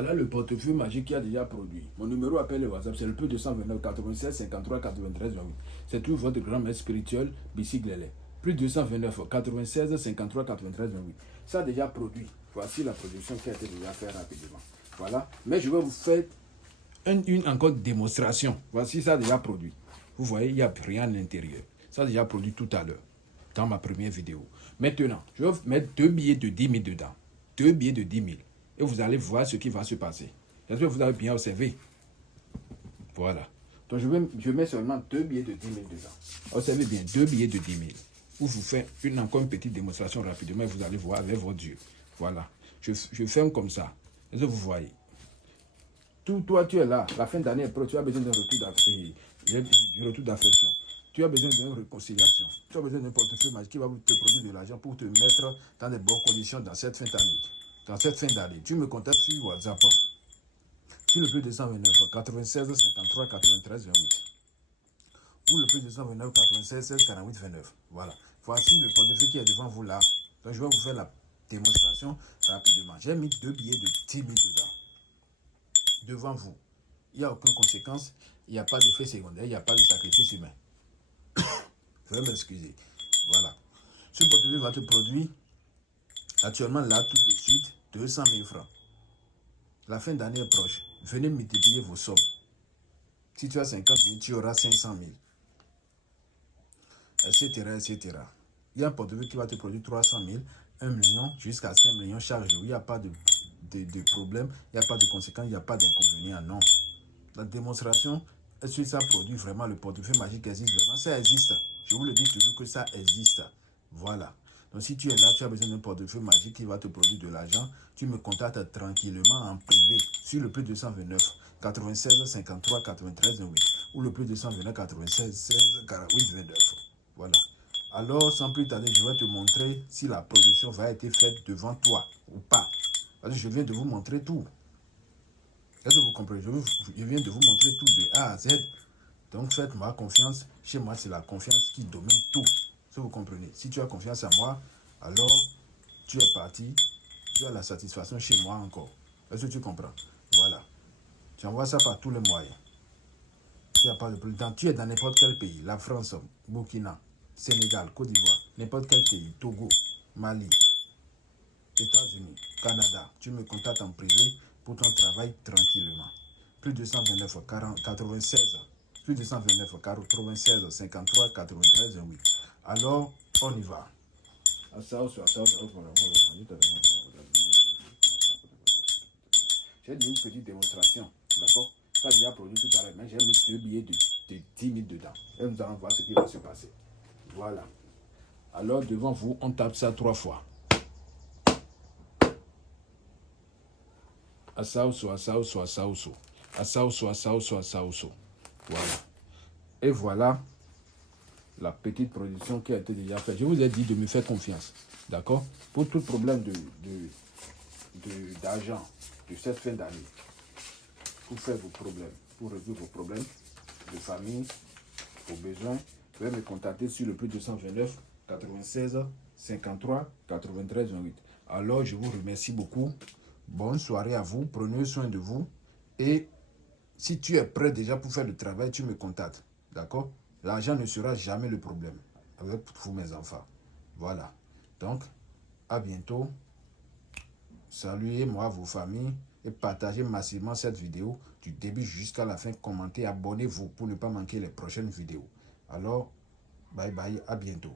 Voilà le portefeuille magique qui a déjà produit. Mon numéro appel et WhatsApp, c'est le plus 229 96 53 93 28. C'est tout votre grand-mère spirituel, Bicyclele. Plus 229 96 53 93 28. Ça a déjà produit. Voici la production qui a été déjà faite rapidement. Voilà. Mais je vais vous faire une encore démonstration. Voici ça a déjà produit. Vous voyez, il n'y a rien à l'intérieur. Ça a déjà produit tout à l'heure, dans ma première vidéo. Maintenant, je vais vous mettre 2 billets de 10 000 dedans. 2 billets de 10 000. Et vous allez voir ce qui va se passer. J'espère que vous avez bien observé. Voilà. Donc, je mets seulement 2 billets de 10 000 dedans. Observez bien, 2 billets de 10 000. Où vous faites encore une petite démonstration rapidement et vous allez voir avec vos yeux. Voilà. Je ferme comme ça. Et vous voyez. Toi, tu es là. La fin d'année est proche. Tu as besoin d'un retour d'affection. Tu as besoin d'une réconciliation. Tu as besoin d'un portefeuille magique qui va te produire de l'argent pour te mettre dans de bonnes conditions dans cette fin d'année. Dans cette fin d'année, tu me contactes sur WhatsApp. Sur le plus 229 96 53 93 28. Ou le plus 229 96 16 48 29. Voilà. Voici le portefeuille qui est devant vous là. Donc je vais vous faire la démonstration rapidement. J'ai mis 2 billets de 10 000 dedans. Devant vous. Il n'y a aucune conséquence. Il n'y a pas d'effet secondaire. Il n'y a pas de sacrifice humain. Je vais m'excuser. Voilà. Ce portefeuille va te produire actuellement là tout de suite 200 000 francs. La fin d'année est proche. Venez multiplier vos sommes. Si tu as 50 000, tu auras 500 000. Etc. etc. Il y a un portefeuille qui va te produire 300 000, 1 million jusqu'à 5 millions chaque jour. Il n'y a pas de problème, il n'y a pas de conséquences, il n'y a pas d'inconvénients. Non. La démonstration, est-ce que ça produit vraiment le portefeuille magique existe vraiment? Ça existe. Je vous le dis toujours que ça existe. Voilà. Donc si tu es là, tu as besoin d'un portefeuille magique qui va te produire de l'argent, tu me contactes tranquillement en privé sur le plus 229 96 53 93 8 ou le plus 229 96 16 48 29. Voilà. Alors, sans plus tarder, je vais te montrer si la production va être faite devant toi ou pas. Parce que je viens de vous montrer tout. Est-ce que vous comprenez? Je viens de vous montrer tout de A à Z. Donc, faites-moi confiance. Chez moi, c'est la confiance qui domine tout. Est-ce que vous comprenez? Si tu as confiance en moi, alors tu es parti. Tu as la satisfaction chez moi encore. Est-ce que tu comprends? Voilà. Tu envoies ça par tous les moyens. Il n'y a pas de problème. Tu es dans n'importe quel pays. La France, Burkina, Sénégal, Côte d'Ivoire, n'importe quel pays. Togo, Mali, États-Unis, Canada. Tu me contactes en privé pour ton travail tranquillement. Plus 229 96. Plus 229 96 53 93 8. Alors, on y va. J'ai dit une petite démonstration, d'accord? Ça a déjà produit tout à l'heure, mais j'ai mis 2 billets de 10 000 dedans. Et nous allons voir ce qui va se passer. Voilà. Alors, devant vous, on tape ça 3 fois. Asauso, asauso, asauso. Asauso, asauso, asauso. Voilà. Et voilà la petite production qui a été déjà faite. Je vous ai dit de me faire confiance. D'accord? Pour tout problème d'argent de cette fin d'année, pour faire vos problèmes, pour résoudre vos problèmes de famille, vos besoins, vous pouvez me contacter sur le plus 229 96 53 93 28. Alors, je vous remercie beaucoup. Bonne soirée à vous. Prenez soin de vous. Et si tu es prêt déjà pour faire le travail, tu me contactes. D'accord? L'argent ne sera jamais le problème avec vous, mes enfants. Voilà. Donc, à bientôt. Saluez-moi, vos familles, et partagez massivement cette vidéo du début jusqu'à la fin. Commentez, abonnez-vous pour ne pas manquer les prochaines vidéos. Alors, bye bye, à bientôt.